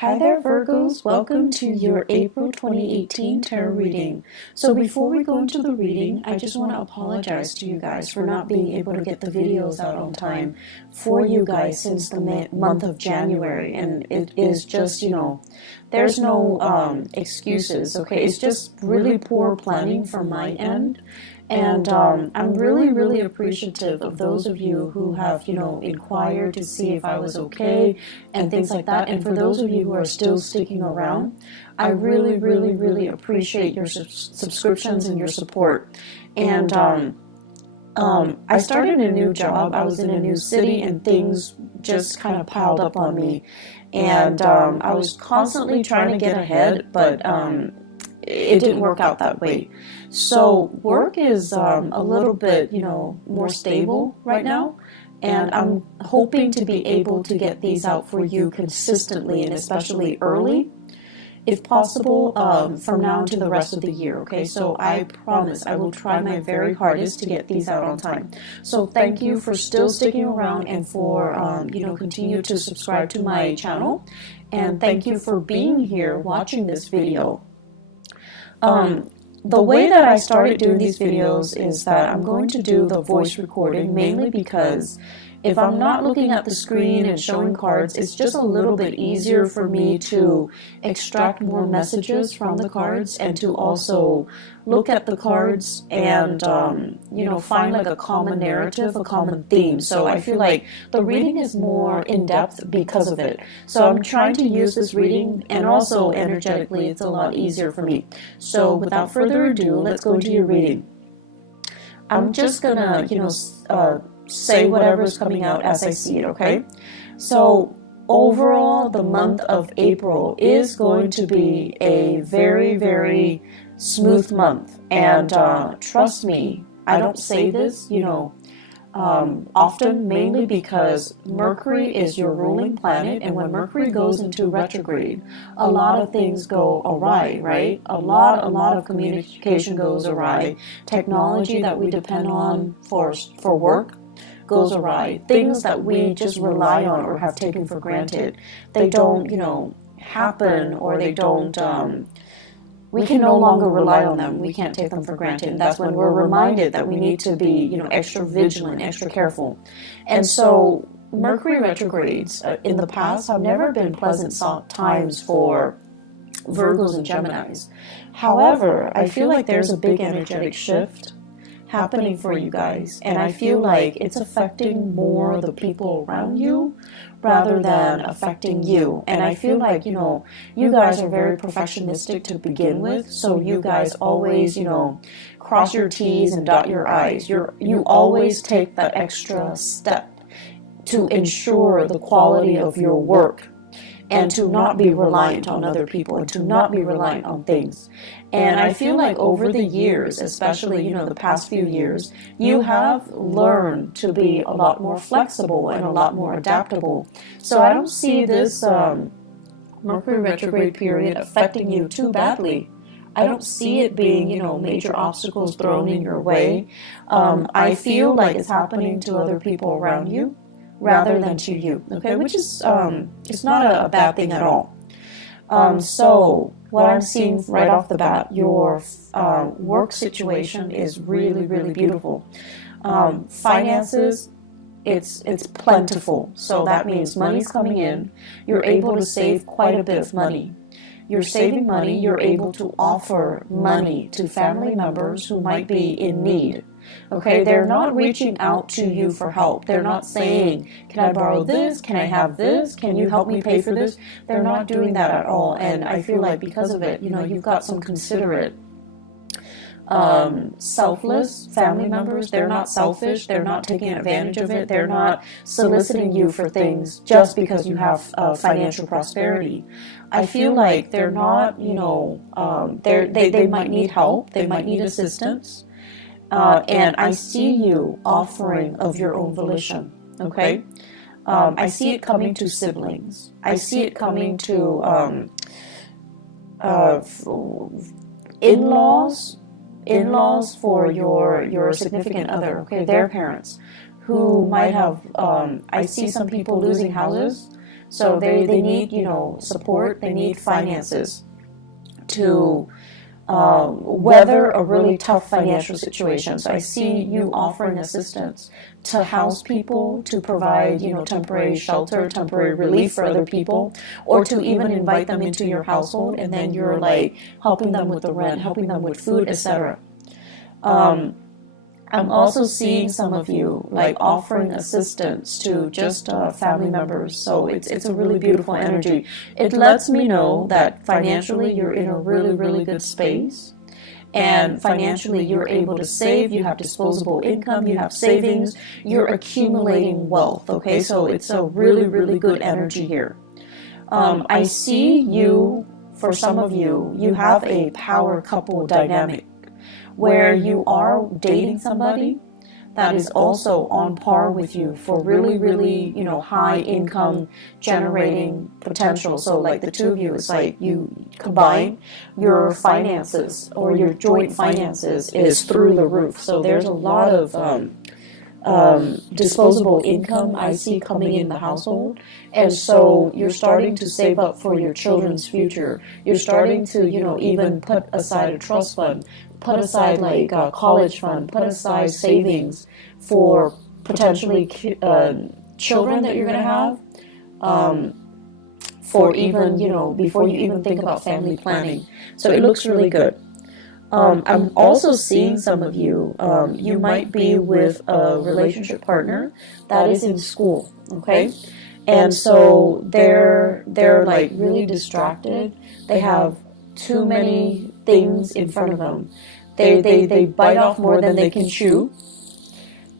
Hi there, Virgos. Welcome to your April 2018 tarot reading. So before we go into the reading, I just want to apologize to you guys for not being able to get the videos out on time for you guys since the month of January. And it is just, there's no excuses, okay? It's just really poor planning from my end. And I'm really, really appreciative of those of you who have, inquired to see if I was okay and things like that. And for those of you who are still sticking around, I really, really, really appreciate your subscriptions and your support. And I started a new job. I was in a new city and things just kind of piled up on me. And I was constantly trying to get ahead, but it didn't work out that way. So work is a little bit, more stable right now. And I'm hoping to be able to get these out for you consistently and especially early, if possible, from now to the rest of the year, okay? So I promise I will try my very hardest to get these out on time. So thank you for still sticking around and for, continue to subscribe to my channel. And thank you for being here watching this video. The way that I started doing these videos is that I'm going to do the voice recording mainly because if I'm not looking at the screen and showing cards, it's just a little bit easier for me to extract more messages from the cards and to also look at the cards and, find like a common narrative, a common theme. So I feel like the reading is more in-depth because of it. So I'm trying to use this reading and also energetically, it's a lot easier for me. So without further ado, let's go into your reading. I'm just gonna, say whatever is coming out as I see it, okay? So overall, the month of April is going to be a very, very smooth month. And trust me, I don't say this, often, mainly because Mercury is your ruling planet, and when Mercury goes into retrograde, a lot of things go awry, right? A lot of communication goes awry. Technology that we depend on for work goes awry. Things that we just rely on or have taken for granted, they don't, happen, or they don't, we can no longer rely on them. We can't take them for granted. And that's when we're reminded that we need to be, extra vigilant, extra careful. And so Mercury retrogrades in the past have never been pleasant times for Virgos and Geminis. However, I feel like there's a big energetic shift happening for you guys, and I feel like it's affecting more the people around you rather than affecting you. And I feel like, you guys are very perfectionistic to begin with, so you guys always, cross your T's and dot your I's. You always take that extra step to ensure the quality of your work and to not be reliant on other people and to not be reliant on things. And I feel like over the years, especially, the past few years, you have learned to be a lot more flexible and a lot more adaptable. So I don't see this Mercury retrograde period affecting you too badly. I don't see it being, major obstacles thrown in your way. I feel like it's happening to other people around you rather than to you, okay? Which is, it's not a bad thing at all. So what I'm seeing right off the bat, your work situation is really, really beautiful. Finances, it's plentiful. So that means money's coming in. You're able to save quite a bit of money. You're saving money. You're able to offer money to family members who might be in need. Okay, they're not reaching out to you for help. They're not saying, can I borrow this? Can I have this? Can you help me pay for this? They're not doing that at all. And I feel like because of it, you've got some considerate, selfless family members. They're not selfish. They're not taking advantage of it. They're not soliciting you for things just because you have financial prosperity. I feel like they're not, they might need help. They might need assistance. And I see you offering of your own volition, okay? I see it coming to siblings. I see it coming to in-laws for your significant other, okay, their parents, who might have, I see some people losing houses So they need, you know, support, they need finances to weather a really tough financial situation. So I see you offering assistance to house people, to provide, you know, temporary shelter, temporary relief for other people, or to even invite them into your household, and then you're like helping them with the rent, helping them with food, etc. I'm also seeing some of you like offering assistance to just family members. So it's a really beautiful energy. It lets me know that financially you're in a really, really good space. And financially you're able to save, you have disposable income, you have savings, you're accumulating wealth, okay? So it's a really, really good energy here. I see you, for some of you, you have a power couple dynamic where you are dating somebody that is also on par with you for really, really, you know, high income generating potential. So like the two of you, it's like you combine your finances, or your joint finances is through the roof. So there's a lot of disposable income I see coming in the household. And so you're starting to save up for your children's future. You're starting to, you know, even put aside a trust fund, put aside like a college fund, put aside savings for potentially children that you're going to have, for even, you know, before you even think about family planning. So it looks really good. I'm also seeing some of you, you might be with a relationship partner that is in school, okay? And so they're like really distracted. They have too many things in front of them. They bite off more than they can chew.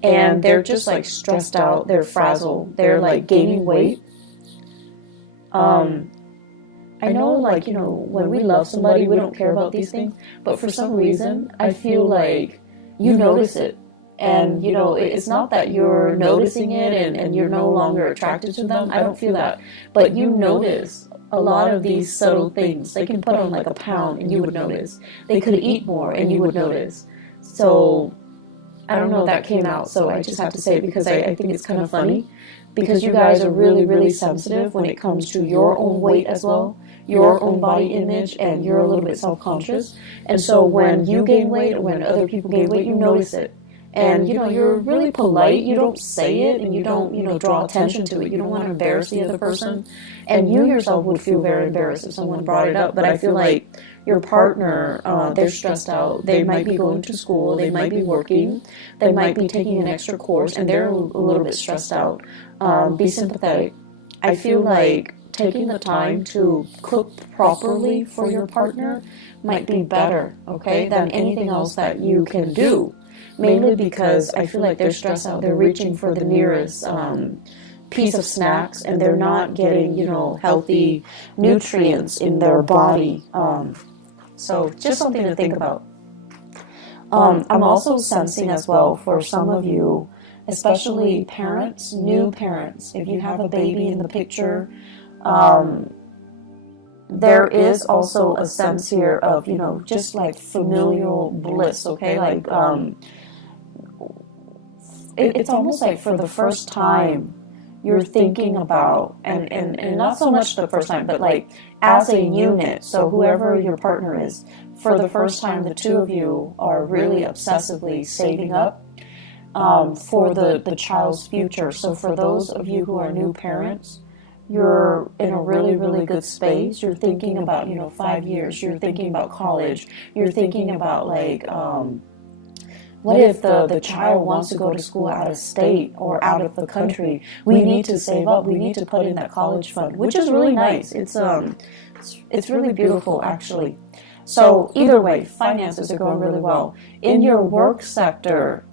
And they're just like stressed out, they're frazzled, they're like gaining weight. I know, like, you know, when we love somebody, we don't care about these things, but for some reason, I feel like you notice it. And, you know, it's not that you're noticing it and you're no longer attracted to them. I don't feel that. But you notice a lot of these subtle things. They can put on like a pound and you would notice. They could eat more and you would notice. So I don't know if that came out, so I just have to say it because I think it's kind of funny. Because you guys are really, really sensitive when it comes to your own weight as well, your own body image, and you're a little bit self-conscious. And so when you gain weight or when other people gain weight, you notice it. And, you know, you're really polite. You don't say it and you don't, you know, draw attention to it. You don't want to embarrass the other person. And you yourself would feel very embarrassed if someone brought it up. But I feel like your partner, they're stressed out. They might be going to school. They might be working. They might be taking an extra course and they're a little bit stressed out. Be sympathetic. I feel like taking the time to cook properly for your partner might be better, okay, than anything else that you can do. Mainly because I feel like they're stressed out. They're reaching for the nearest piece of snacks and they're not getting, you know, healthy nutrients in their body. So just something to think about. I'm also sensing as well for some of you, especially parents, new parents, if you have a baby in the picture, there is also a sense here of, you know, just like familial bliss, okay? Like, it's almost like for the first time you're thinking about, and not so much the first time, but like as a unit, so whoever your partner is, for the first time the two of you are really obsessively saving up for the child's future. So for those of you who are new parents, you're in a really, really good space. You're thinking about, you know, 5 years. You're thinking about college. You're thinking about like, what if the child wants to go to school out of state or out of the country? We need to save up. We need to put in that college fund, which is really nice. It's really beautiful, actually. So either way, finances are going really well. In your work sector,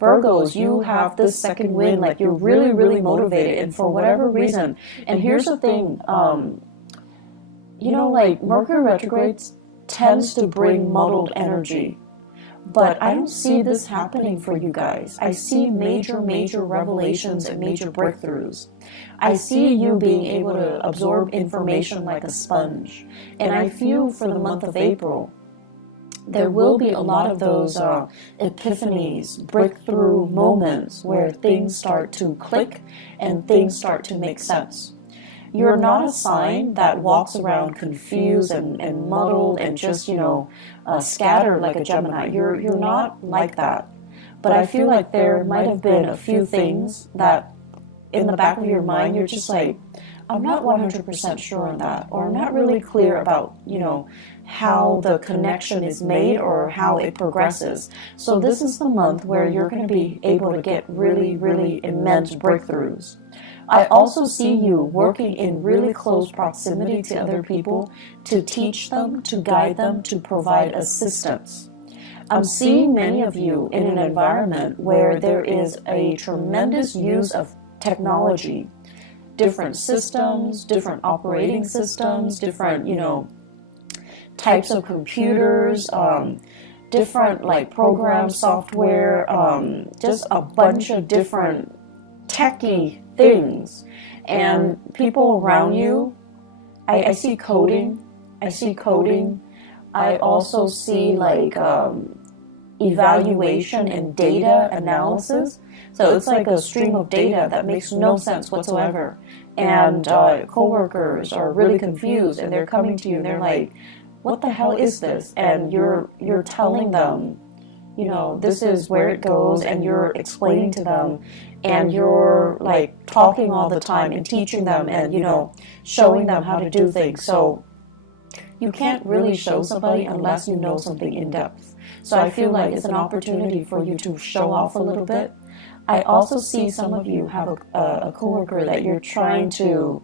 Virgos, you have this second wind, like you're really, really motivated, and for whatever reason. And here's the thing, you know, like Mercury retrograde tends to bring muddled energy. But I don't see this happening for you guys. I see major, major revelations and major breakthroughs. I see you being able to absorb information like a sponge. And I feel for the month of April, there will be a lot of those epiphanies, breakthrough moments where things start to click and things start to make sense. you're not a sign that walks around confused and muddled and just, scattered like a Gemini. You're not like that. But I feel like there might have been a few things that in the back of your mind, you're just like, I'm not 100% sure on that, or I'm not really clear about, how the connection is made or how it progresses. So this is the month where you're going to be able to get really, really immense breakthroughs. I also see you working in really close proximity to other people to teach them, to guide them, to provide assistance. I'm seeing many of you in an environment where there is a tremendous use of technology, different systems, different operating systems, different, types of computers, different like programs, software, just a bunch of different techie things. And people around you, I see coding. I also see like evaluation and data analysis. So it's like a stream of data that makes no sense whatsoever. And coworkers are really confused, and they're coming to you and they're like, what the hell is this? And you're telling them, this is where it goes, and you're explaining to them, and you're like talking all the time and teaching them and, showing them how to do things. So you can't really show somebody unless you know something in depth. So I feel like it's an opportunity for you to show off a little bit. I also see some of you have a coworker that you're trying to,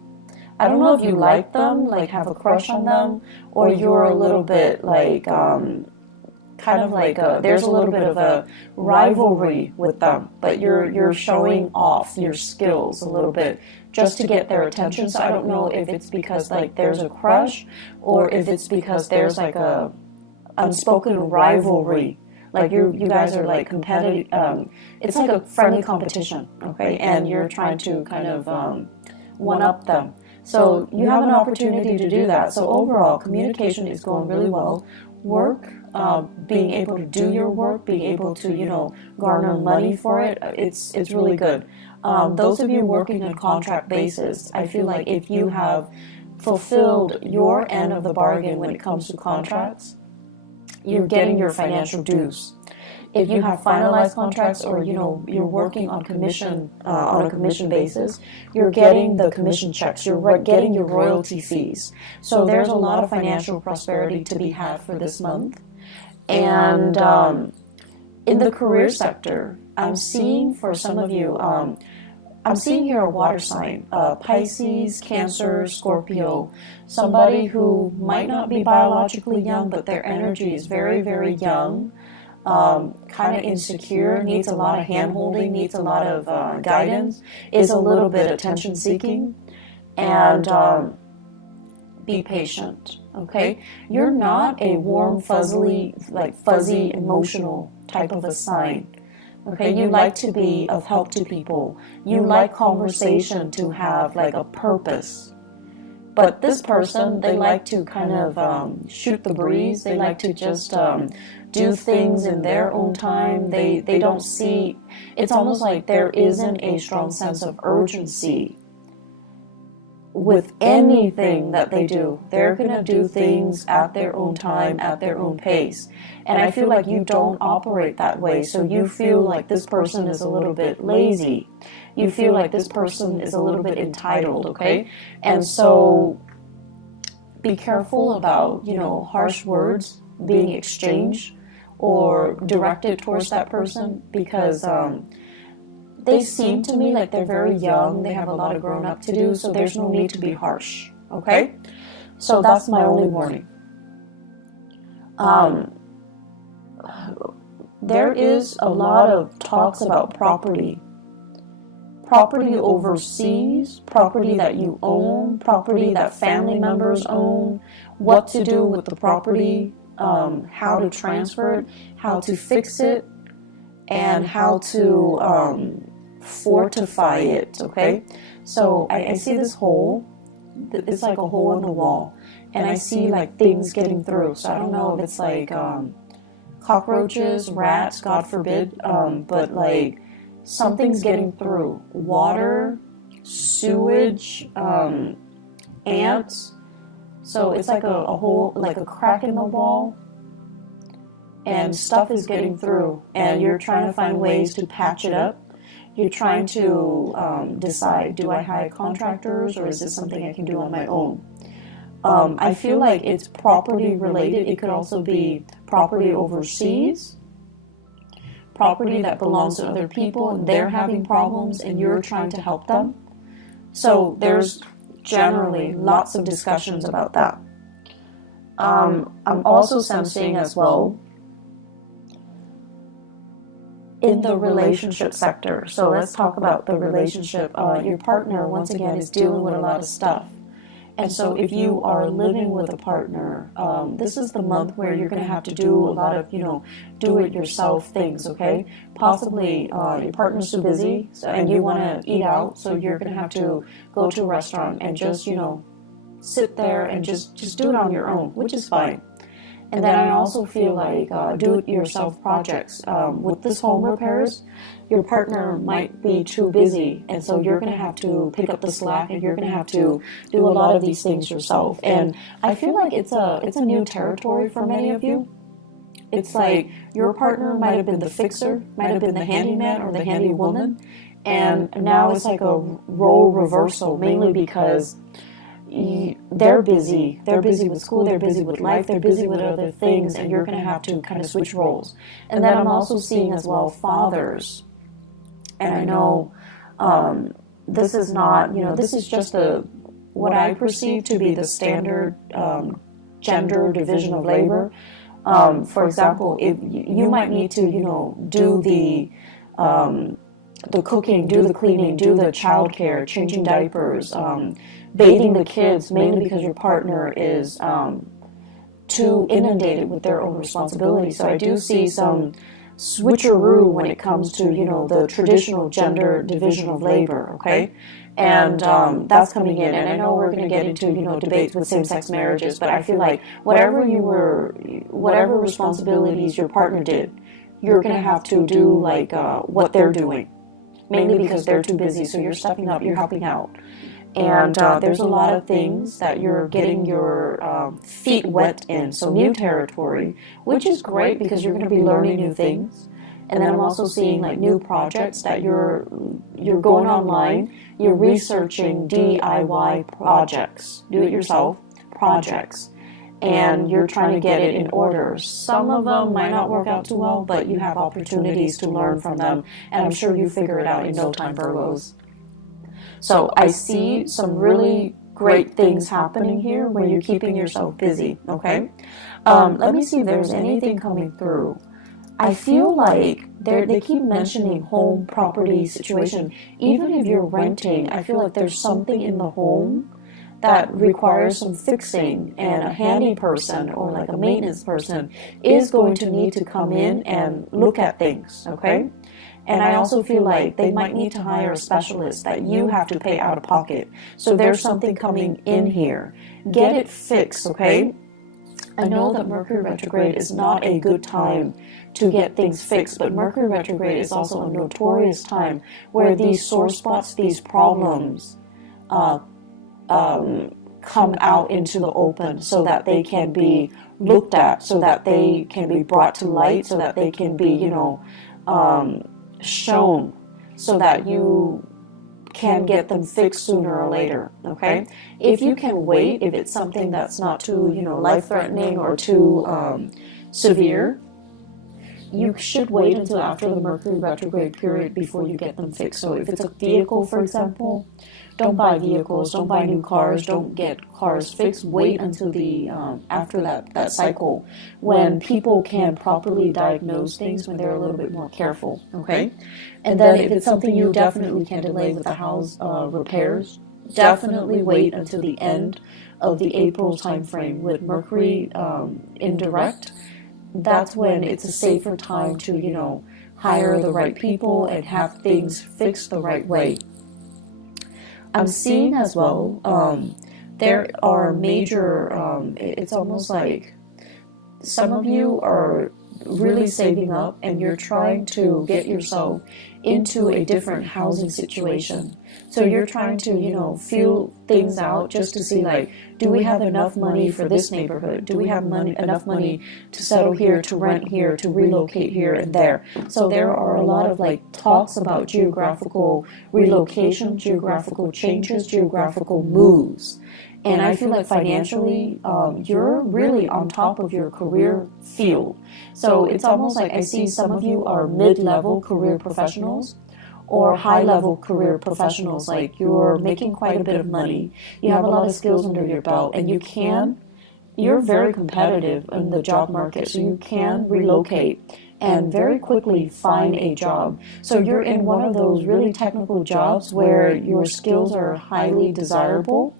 I don't know if you like them, like have a crush on them, or you're a little bit like, kind of like, there's a little bit of a rivalry with them, but you're showing off your skills a little bit just to get their attention. So I don't know if it's because like there's a crush, or if it's because there's like a unspoken rivalry. Like you guys are like competitive, it's like a friendly competition, okay? And you're trying to kind of one-up them. So you have an opportunity to do that. So overall, communication is going really well. Work, being able to do your work, being able to, garner money for it, it's really good. Those of you working on contract basis, I feel like if you have fulfilled your end of the bargain when it comes to contracts, you're getting your financial dues. If you have finalized contracts, or you're working on commission on a commission basis, you're getting the commission checks, you're getting your royalty fees. So there's a lot of financial prosperity to be had for this month. And in the career sector, I'm seeing for some of you, I'm seeing here a water sign, Pisces, Cancer, Scorpio, somebody who might not be biologically young, but their energy is very, very young. Kind of insecure, needs a lot of hand-holding, needs a lot of guidance, is a little bit attention-seeking, and be patient, okay? You're not a warm, fuzzy, emotional type of a sign, okay? You like to be of help to people. You like conversation to have like a purpose. But this person, they like to kind of shoot the breeze. They like to just do things in their own time. They don't see, it's almost like there isn't a strong sense of urgency with anything that they do. They're going to do things at their own time, at their own pace. And I feel like you don't operate that way. So you feel like this person is a little bit lazy. You feel like this person is a little bit entitled, okay? And so be careful about, harsh words being exchanged or directed towards that person, because they seem to me like they're very young. They have a lot of growing up to do, so there's no need to be harsh, okay? So that's my only warning. There is a lot of talks about property overseas, property that you own, property that family members own, what to do with the property, how to transfer it, how to fix it, and how to fortify it, okay? So I see this hole. It's like a hole in the wall, and I see like things getting through. So I don't know if it's like cockroaches, rats, God forbid, but like something's getting through. Water, sewage, ants. So it's like a hole, like a crack in the wall, and stuff is getting through, and you're trying to find ways to patch it up. You're trying to decide, do I hire contractors, or is this something I can do on my own? I feel like it's property related. It could also be property overseas, property that belongs to other people, and they're having problems, and you're trying to help them. So there's generally lots of discussions about that. I'm also sensing as well in the relationship sector. So let's talk about the relationship. Your partner, once again, is dealing with a lot of stuff. And so if you are living with a partner, this is the month where you're going to have to do a lot of, do-it-yourself things, okay? Possibly your partner's too busy and you want to eat out, so you're going to have to go to a restaurant and just, sit there and just do it on your own, which is fine. And then I also feel like do-it-yourself projects. With this home repairs, your partner might be too busy, and so you're going to have to pick up the slack, and you're going to have to do a lot of these things yourself. And I feel like it's a new territory for many of you. It's like your partner might have been the fixer, might have been the handyman or the handy woman, and now it's like a role reversal, mainly because they're busy with school, they're busy with life, they're busy with other things, and you're going to have to kind of switch roles. And then I'm also seeing as well fathers, and I know this is not, this is just what I perceive to be the standard gender division of labor. For example, if you might need to do the cooking, do the cleaning, do the childcare, changing diapers, bathing the kids, mainly because your partner is too inundated with their own responsibilities. So I do see some switcheroo when it comes to, the traditional gender division of labor, okay? And that's coming in. And I know we're going to get into, debates with same-sex marriages, but I feel like whatever responsibilities your partner did, you're going to have to do like what they're doing, mainly because they're too busy. So you're stepping up, you're helping out. And there's a lot of things that you're getting your feet wet in, so new territory, which is great because you're going to be learning new things. And then I'm also seeing like new projects that you're going online, you're researching DIY projects, do-it-yourself projects, and you're trying to get it in order. Some of them might not work out too well, but you have opportunities to learn from them, and I'm sure you figure it out in no time, Virgos. So I see some really great things happening here where you're keeping yourself busy, okay? Let me see if there's anything coming through. I feel like they keep mentioning home property situation. Even if you're renting, I feel like there's something in the home that requires some fixing, and a handy person or like a maintenance person is going to need to come in and look at things, okay? And I also feel like they might need to hire a specialist that you have to pay out of pocket. So there's something coming in here. Get it fixed, okay? I know that Mercury retrograde is not a good time to get things fixed, but Mercury retrograde is also a notorious time where these sore spots, these problems, come out into the open so that they can be looked at, so that they can be brought to light, so that they can be, shown, so that you can get them fixed sooner or later, okay? If you can wait, if it's something that's not too, life-threatening or too severe, you should wait until after the Mercury retrograde period before you get them fixed. So if it's a vehicle, for example, don't buy vehicles, don't buy new cars, don't get cars fixed. Wait until the after that cycle when people can properly diagnose things, when they're a little bit more careful, okay? And then if it's something you definitely can delay with the house repairs, definitely wait until the end of the April time frame with Mercury in direct. That's when it's a safer time to, hire the right people and have things fixed the right way. I'm seeing as well, there are major, it's almost like some of you are really saving up and you're trying to get yourself into a different housing situation. So you're trying to, you know, feel things out just to see, like, do we have enough money for this neighborhood? Do we have enough money to settle here, to rent here, to relocate here and there? So there are a lot of like talks about geographical relocation, geographical changes, geographical moves. And I feel like financially, you're really on top of your career field. So it's almost like I see some of you are mid-level career professionals or high-level career professionals. Like you're making quite a bit of money, you have a lot of skills under your belt, and you're very competitive in the job market, so you can relocate and very quickly find a job. So you're in one of those really technical jobs where your skills are highly desirable.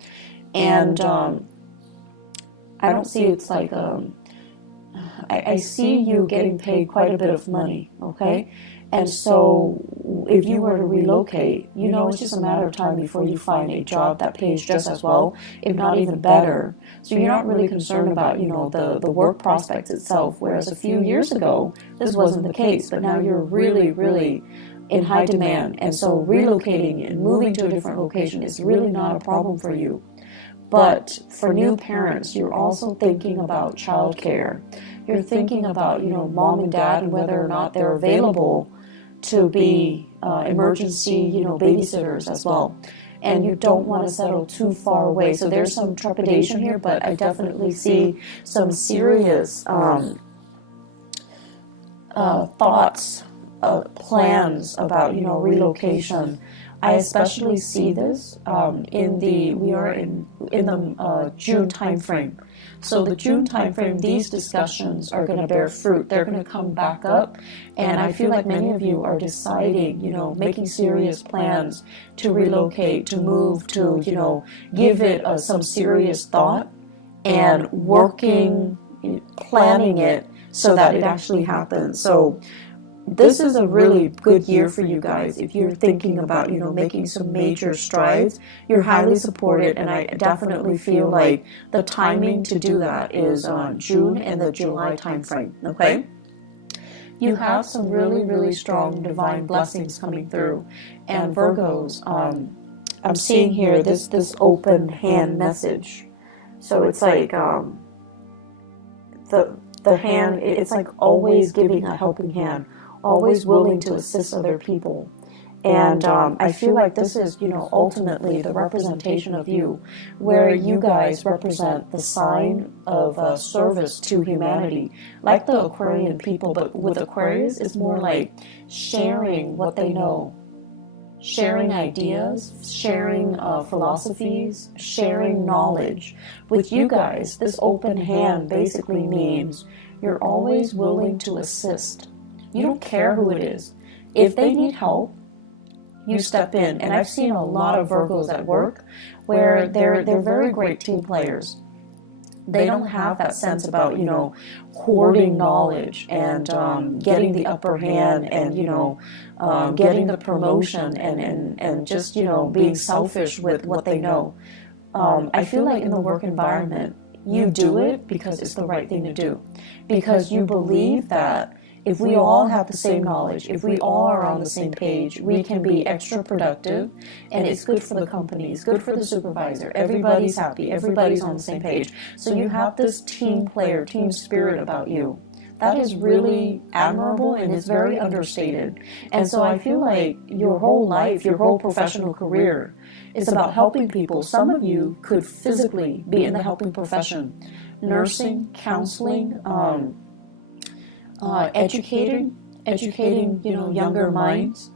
And I don't see it's like, I see you getting paid quite a bit of money, okay? And so if you were to relocate, you know, it's just a matter of time before you find a job that pays just as well, if not even better. So you're not really concerned about, you know, the work prospects itself, whereas a few years ago, this wasn't the case, but now you're really, really in high demand. And so relocating and moving to a different location is really not a problem for you. But for new parents, you're also thinking about childcare. You're thinking about, you know, mom and dad and whether or not they're available to be emergency, you know, babysitters as well. And you don't want to settle too far away. So there's some trepidation here, but I definitely see some serious thoughts, plans about, you know, relocation. I especially see this we are in the June timeframe. So the June timeframe, these discussions are going to bear fruit. They're going to come back up, and I feel like many of you are deciding, you know, making serious plans to relocate, to move, to, you know, give it some serious thought and working, planning it so that it actually happens. So this is a really good year for you guys. If you're thinking about, you know, making some major strides, you're highly supported, and I definitely feel like the timing to do that is on June and the July timeframe, okay? You have some really, really strong divine blessings coming through. And Virgos, I'm seeing here this open hand message. So it's like the hand, it's like always giving a helping hand, always willing to assist other people. And I feel like this is, you know, ultimately the representation of you, where you guys represent the sign of service to humanity, like the Aquarian people. But with Aquarius, it's more like sharing what they know, sharing ideas, sharing philosophies, sharing knowledge. With you guys, this open hand basically means you're always willing to assist. You don't care who it is. If they need help, you step in. And I've seen a lot of Virgos at work where they're very great team players. They don't have that sense about, you know, hoarding knowledge and getting the upper hand and, you know, getting the promotion and just, you know, being selfish with what they know. I feel like in the work environment, you do it because it's the right thing to do. Because you believe that if we all have the same knowledge, if we all are on the same page, we can be extra productive, and it's good for the company, it's good for the supervisor. Everybody's happy, everybody's on the same page. So you have this team player, team spirit about you. That is really admirable, and it's very understated. And so I feel like your whole life, your whole professional career is about helping people. Some of you could physically be in the helping profession, nursing, counseling, educating, you know, younger minds.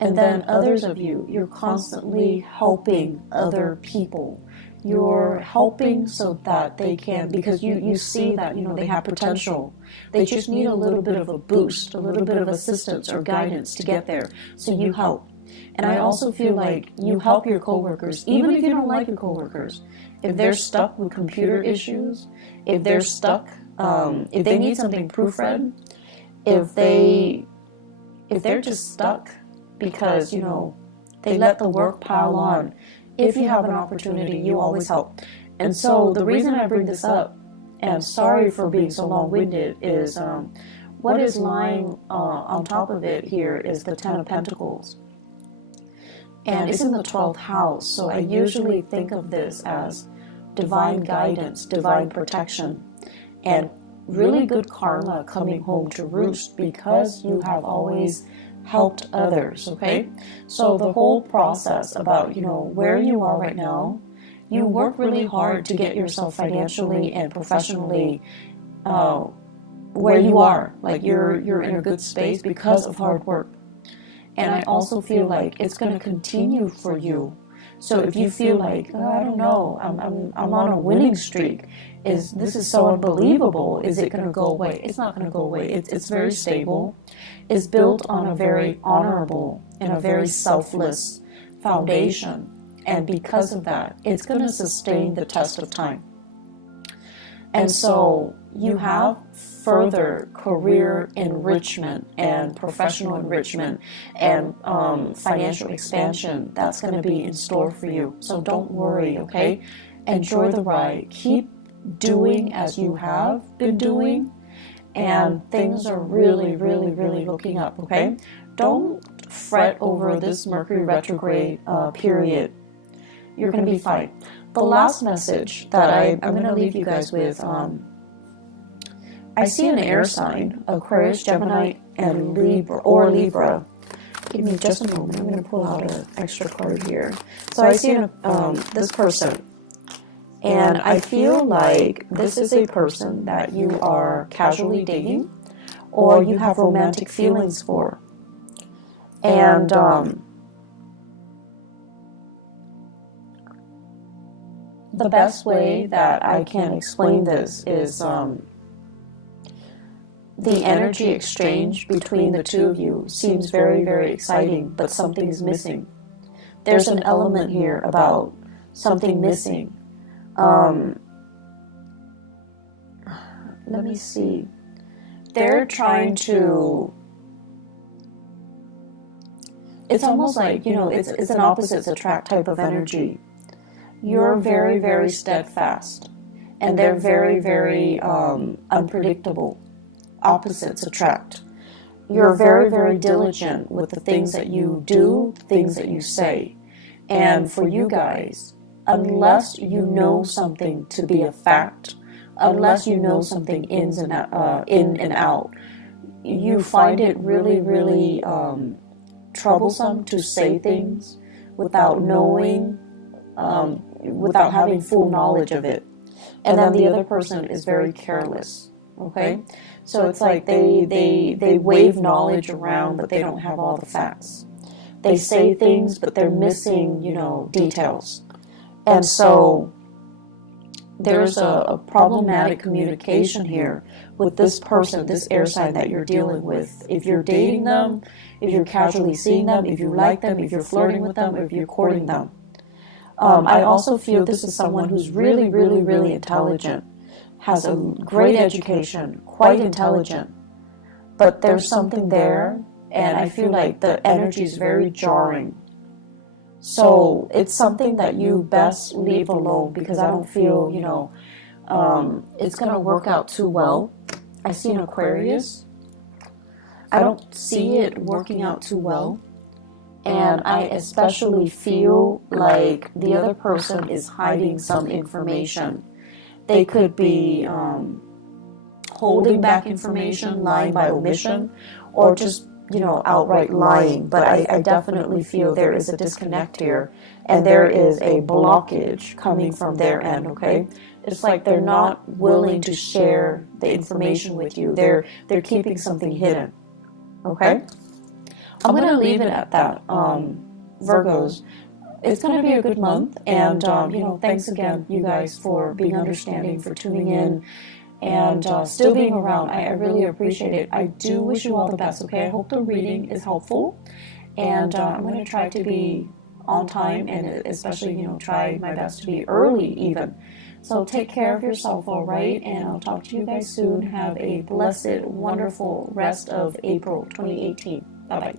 And then others of you, you're constantly helping other people. You're helping so that they can, because you see that, you know, they have potential. They just need a little bit of a boost, a little bit of assistance or guidance to get there. So you help. And I also feel like you help your coworkers, even if you don't like your coworkers. If they're stuck with computer issues, if they're stuck, if they need something proofread, if they're just stuck because, you know, they let the work pile on, if you have an opportunity, you always help. And so the reason I bring this up, and sorry for being so long-winded, is what is lying on top of it here is the Ten of Pentacles. And it's in the 12th house. So I usually think of this as divine guidance, divine protection, and really good karma coming home to roost because you have always helped others, okay? So the whole process about, where you are right now, you work really hard to get yourself financially and professionally where you are. Like you're in a good space because of hard work. And I also feel like it's going to continue for you. So if you feel like, oh, I don't know, I'm on a winning streak, this is so unbelievable, is it going to go away? It's not going to go away. It's very stable. It's built on a very honorable and a very selfless foundation. And because of that, it's going to sustain the test of time. And so you have further career enrichment and professional enrichment and financial expansion that's going to be in store for you. So don't worry, okay? Enjoy the ride. Keep doing as you have been doing, and things are really, really, really looking up, okay? Don't fret over this Mercury retrograde period. You're going to be fine. The last message that I'm going to leave you guys with, I see an air sign, Aquarius, Gemini, and Libra. Give me just a moment. I'm going to pull out an extra card here. So I see this person, and I feel like this is a person that you are casually dating or you have romantic feelings for. And the best way that I can explain this is the energy exchange between the two of you seems very, very exciting, but something's missing. There's an element here about something missing. Let me see. They're trying to... It's almost like, it's an opposites attract type of energy. You're very, very steadfast, and they're very, very unpredictable. Opposites attract. You're very, very diligent with the things that you do, things that you say. And for you guys, unless you know something to be a fact, unless you know something in and out, you find it really, really troublesome to say things without knowing, without having full knowledge of it. And then the other person is very careless, okay? So it's like they wave knowledge around, but they don't have all the facts. They say things, but they're missing, details. And so there's a problematic communication here with this person, this air sign that you're dealing with. If you're dating them, if you're casually seeing them, if you like them, if you're flirting with them, or if you're courting them. I also feel this is someone who's really, really, really intelligent, has a great education, quite intelligent, but there's something there, and I feel like the energy is very jarring. So it's something that you best leave alone, because I don't feel, it's going to work out too well. I see an Aquarius. I don't see it working out too well. And I especially feel like the other person is hiding some information. They could be holding back information, lying by omission, or just, outright lying. But I definitely feel there is a disconnect here, and there is a blockage coming from their end, okay? It's like they're not willing to share the information with you. They're keeping something hidden, okay? I'm going to leave it at that, Virgos. It's going to be a good month, and, thanks again, you guys, for being understanding, for tuning in, and still being around. I really appreciate it. I do wish you all the best, okay? I hope the reading is helpful, and I'm going to try to be on time, and especially, try my best to be early even. So take care of yourself, all right? And I'll talk to you guys soon. Have a blessed, wonderful rest of April 2018. Bye-bye.